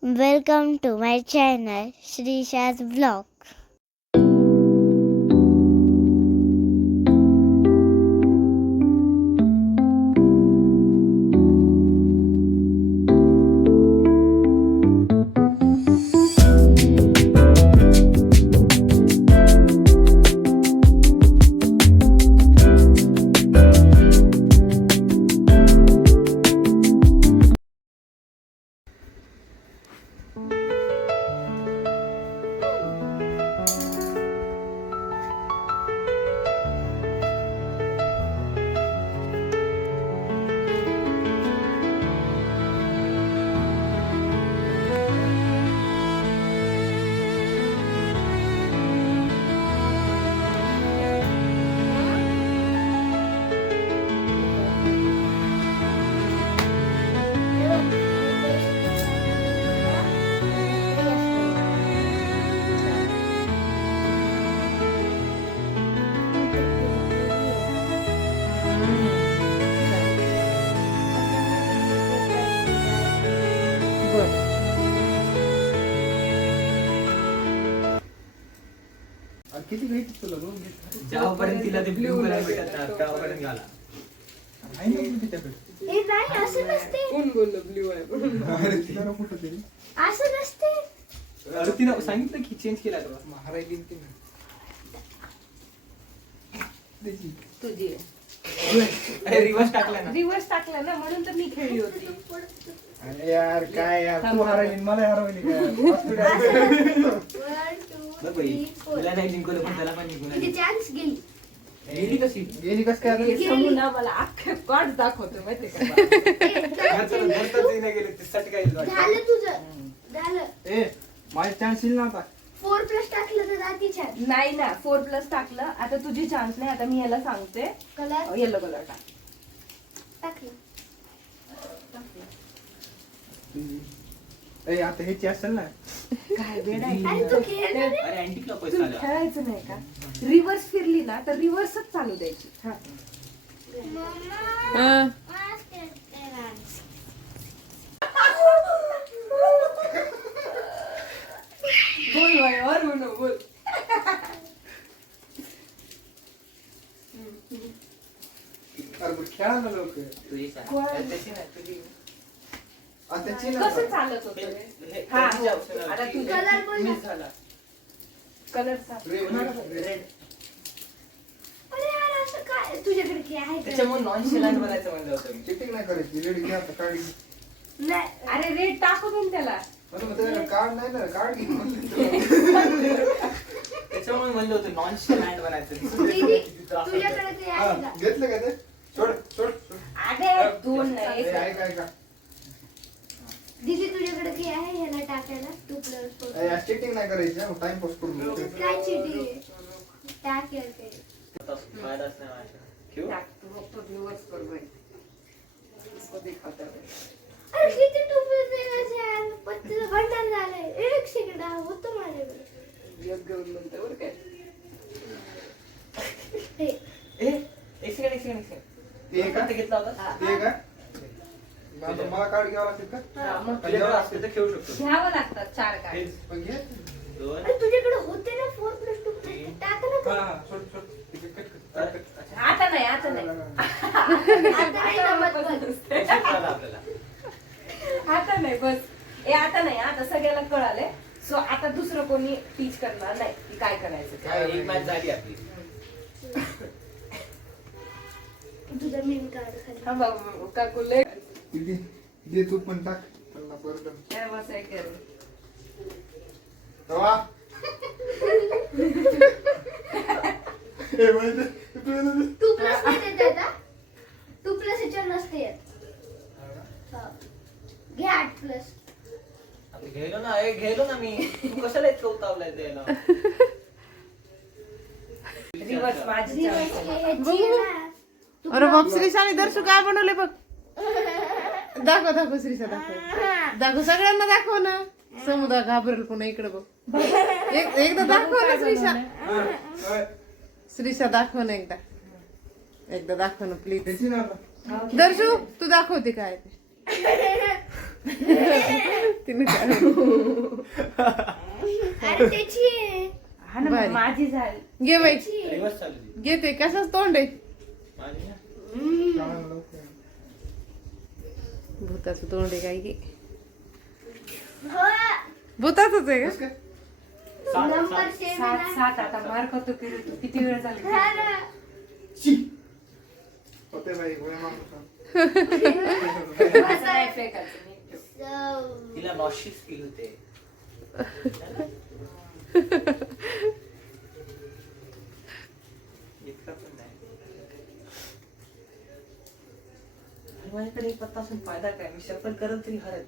Welcome to my channel, Shrisha's Vlog. किती घ्यायची तुला दोन घे. जेव्हापर्यंत तिला ते ब्ल्यू कलर भेटत ना तेव्हापर्यंत घाला. आहे ना तुझी त्याच्याकडे हे नाही असं नसते. कोण बोललो ब्ल्यू आहे म्हणून? अरे ती जरा कुठं तरी. असं नसते. अरे तिनं सांगितलं की चेंज केला तो महाराज गेली ती ना. त्याची. तुझी आहे. रिवर्स टाकला ना. रिवर्स टाकला ना म्हणून तर मी खेळली होती. अरे यार काय यार? तू हरवली मला हरवली काय बघ बाई तुला नाही जिंकवलं पण त्याला पण जिंकून आली. चान्स गेली? गेली कशी? गेली कस काय? समूह ना मला अख्खे कार्ड दाखवतो माहितीये का? घरचं- घरचं ते. नाही गेलं, ते सटकायला वाटतं. झालं तुझं. झालं. ए माझी चान्स येईल ना आता? फोर प्लस टाकलं तर जाती छान नाही ना फोर प्लस टाकलं. आता तुझी चान्स नाही आता मी याला सांगते. कलर येलो कलर टाक. टाकलं. ए आता ह्याची असेल ना? खेळायचं नाही का? रिव्हर्स फिरली ना तर रिव्हर्सच चालू द्यायची. हा. बोल भाई और म्हणू बोल. खेळा ना लोक कसं. चालत होतं हे-? हे- हा आता. तुझा. मिस झाला कलर red, red. अरे यार असं काय तुझ्याकडे काय आहे का? त्याच्यामुळे नॉन शिलांट बनायचं म्हणलं होतं मी Cheating नाही करायची रेडी घ्या आता कार्ड घे. नाही अरे रेड टाकू दे ना त्याला म्हणलं मग त्याला कार्ड नाही ना कार्ड घे त्याच्यामुळे म्हणलं होतं नॉन बनायचं दीदी तुझ्याकडे ते हा, आहे का घेतलं का ते सोड सोड सोड. अरे दोन नाही ऐक ऐका ते आहे ह्याला टाकायला? टू प्लस चिटिंग नाही करायची करून काय आहे? टाक अरे किती टू प्लस यार भंडार झालंय. एक सेकंड होतं माझ्याकडे. एक घेऊन नंतर बरं काय ए, एक सेकंड एक सेकंड एक सेकंड ते का? ते घेतला होता? ते का? मला कार्ड घ्यावं का? हा, मग तुझ्याकडे असते तर खेळू शकतो. घ्यावं लागतात चार काय हेच. पण घे. दोन. अरे तुझ्याकडे होते ना फोर प्लस टू टाक ना हा तू. हा सोड सोड. ते कट कर, कट कर. अच्छा. आता नाही आता नाही. आता नाही जमत पण. पैसे झाला आपल्याला आता नाही बस. ए आता नाही आता सगळ्याला कळाले सो आता दुसरं कोणी टीच करणार नाही. की काय करायचं ते. काय एक मॅच झाली आपली. तुझं मेन कार्ड खाली. हा बाबा काकू लय दे दे तू पण टाक. परत माहिती तू नाही. प्लस नाही देत आता टू प्लस याच्यावर नसते येत. हा. घे आठ प्लस आता गेलो ना ए गेलो ना मी. तू कशाला इतकं उतावलाय द्यायला? रिवर्स माझी रिवर्स chance घे आहे. ह्याची आहे ना. तू अरे बाप श्रीशाने दर्शू काय बनवले बघ. दाखव दाखव श्रीशा दाखव. दाखव सगळ्यांना दाखव ना. समुद्र घाबरेल पुन्हा इकडे बघ. एक- एकदा दाखव ना श्रीशा. होय. श्रीशा दाखव ना एकदा. एकदा दाखव ना प्लीज त्याची ना आता दर्शू तू दाखवते काय ते? तिने काय अरे त्याची आहे. हा ना बारी. मग माझी झाली. घे बाई. रिवर्स चालू दे. घे ते कशाच तोंड आहे माझी ना चांगलं लवकर. भूताचं तोंड आहे काय की? हो. भूताचंच आहे का? सात. सात आता मार्क होतो की रे तू. किती वेळ झाली? हा तिला नॉशिस फील होते. अरे माझ्याकडे एक पत्ता असून फ़ायदा काय? मी शपथ करत तरी हरत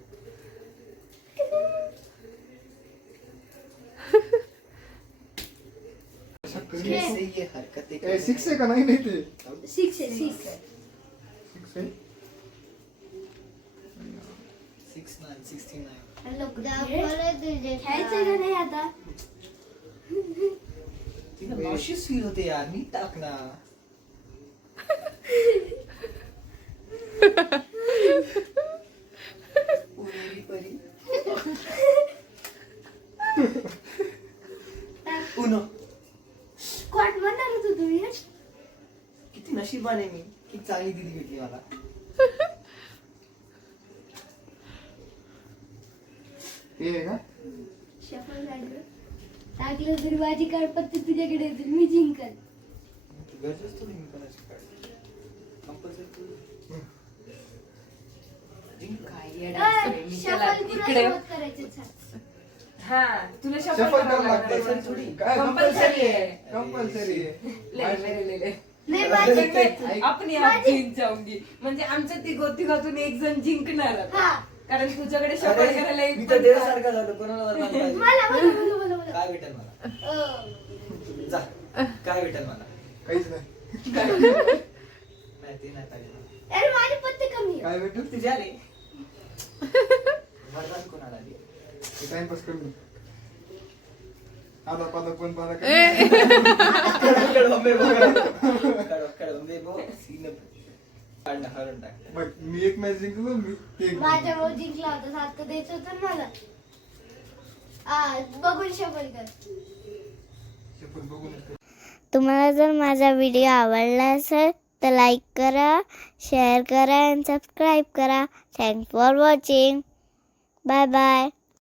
कैसे ये हरकतें ए, सिक्स आहे का? नाही नाही ते. Six आहे, six. सिक्स आहे? Six nine sixty nine sixty nine लोक खेळायचं का नाही आता? तिला नॉशिस फील होते यार. मी टाक ना किती नशीबाने मी. किती चांगली दिदी भेटली मला. हे आहे शफल काढलं टाकलं तरी माझी काळपत्ती तुझ्याकडे येतील मी जिंकल. गरजेच थोडी मी कोणाची काढ कंपल्सरी काय येडा असतो रे. मी त्याला शफल इकडे. हा तुला Shuffle शफल करावं लागतं. सरी थोडी काय कंपल्सरी आहे. कंपल्सरी आहे. ले, ले, ले, ले. नाही माझी ऐक. आपण या जिंक जाऊंगी म्हणजे आमच्या तिघो तिघातून एक जण जिंकणार हा. कारण तुझ्याकडे शपथ करायला एक मी पण तर. देवासारखा झालो कोणाला. मला काय भेटेल मला? अं, जा. काय भेटेल मला? काहीच नाही. नाही ते नाही पाहिजे मला. अरे माझी पत्ती कमी आहे काय भेटत तुझे आले. मी एक मॅच जिंकलो मी माझ्या भाऊ जिंकला होता सारखं द्यायचं होतं मला. बघून शफल कर. शपथ बघून तुम्हाला जर माझा व्हिडिओ आवडला असेल तर लाईक करा शेअर करा आणि सबस्क्राईब करा. Thanks for watching bye bye